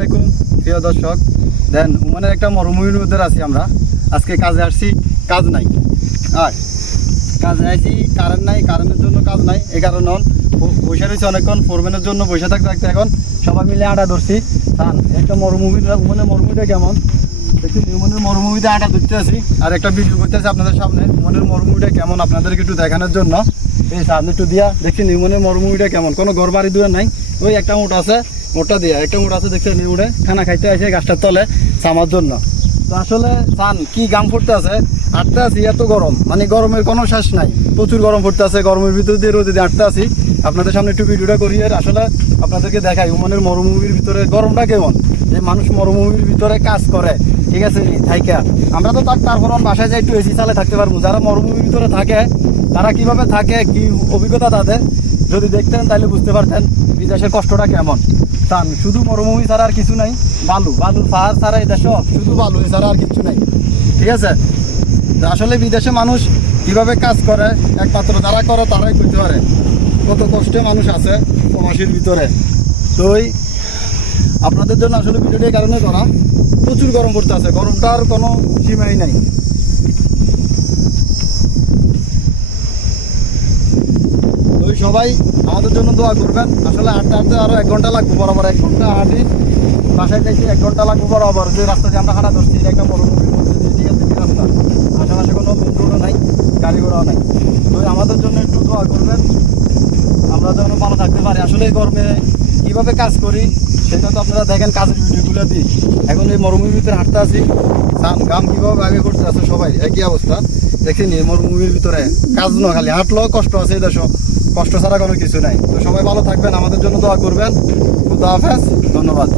আলাইকুম প্রিয় দর্শক। দেন ওমানের একটা মরুভূমির মধ্যে আছি আমরা। আজকে কাজে আসছি, কাজ নাই। আর কাজে আসছি, কারেন্ট নাই, কারেন্টের জন্য কাজ নাই। এই কারণে বসে রয়েছে অনেকক্ষণ, ফোরম্যানের জন্য বসে থাকতে থাকতে এখন সবাই মিলে আটা ধরছি। কারণ একটা ওমানের মরুভূমিটা কেমন দেখছি, ওমানের মরুভূমিতে আটা ধরতে আছি আর একটা ভিডিও করতে আছি আপনাদের সামনে। ওমানের মরুভূমিটা কেমন আপনাদেরকে একটু দেখানোর জন্য এই সামনে একটু দিয়া দেখছি নিউমনের মরুভূমিটা কেমন। কোনো ঘর বাড়ি দুয়ার নাই, ওই একটা উঠ আছে, ওটা দিয়া একটা উঠ আছে দেখছে নিউড়ে খানা খাইতে আসে গাছটার তলে চামার জন্য। তো আসলে চান কি গাম ফুটতে আছে, আটতে আছি, এত গরম, মানে গরমের কোনো শেষ নাই, প্রচুর গরম ফুটতে আছে। গরমের ভিতর দিয়ে রোদে দিয়ে আটতে আছি, আপনাদের সামনে একটু ভিডিওটা করি আর আসলে আপনাদেরকে দেখাই ওমানের মরুভূমির ভিতরে গরমটা কেমন। যে মানুষ মরুভূমির ভিতরে কাজ করে, ঠিক আছে থাইকা, আমরা তো তারপর বাসায় যাই একটু এসি চালে থাকতে পারবো। যারা মরুভূমির ভিতরে থাকে তারা কিভাবে থাকে, কি অভিজ্ঞতা তাদের যদি দেখতেন তাহলে বুঝতে পারতেন বিদেশের কষ্টটা কেমন। চান শুধু মরুভূমি ছাড়া আর কিছু নাই, বালু বালু পাহাড় ছাড়া এই দেশ শুধু বালু ছাড়া আর কিছু নাই, ঠিক আছে। আসলে বিদেশে মানুষ কিভাবে কাজ করে একমাত্র যারা করে তারাই করতে পারে। কত কষ্টে মানুষ আছে প্রবাসীর ভিতরে। তো আপনাদের জন্য আসলে ভিডিওটা এই কারণে করা, প্রচুর গরম পড়তে আছে, গরমটার কোনো সীমাই নাই। তো সবাই আমাদের জন্য দোয়া করবেন। আসলে হাঁটতে হাঁটতে আরও 1 ঘন্টা লাগবে, বরাবর 1 ঘন্টা হাঁটি, বাসায় যাইছি 1 ঘন্টা লাগবে বরাবর। যে রাস্তা দিয়ে আমরা হাঁটা ধরছি একটা মরুভূমির মধ্যে দিয়ে, ঠিক আছে, রাস্তা আশেপাশে কোনো মেন রোডও নাই, গাড়ি ঘোড়াও নাই। তো আমাদের জন্য একটু দোয়া করবেন, আমরা যেন ভালো থাকতে পারি। আসলে এই গরমে কীভাবে কাজ করি সেটা তো আপনারা দেখেন কাজের ভিডিওগুলো দিই। এখন এই মরুভূমির ভিতরে হাঁটতে আছি, গাম কীভাবে আগে করতে আছে সবাই একই অবস্থা দেখেনি। মরুভূমির ভিতরে কাজ না, খালি হাঁটলেও কষ্ট আছে, এই দেশ কষ্ট ছাড়া কোনো কিছু নাই। তো সবাই ভালো থাকবেন, আমাদের জন্য দোয়া করবেন। খুদা হাফেজ, ধন্যবাদ।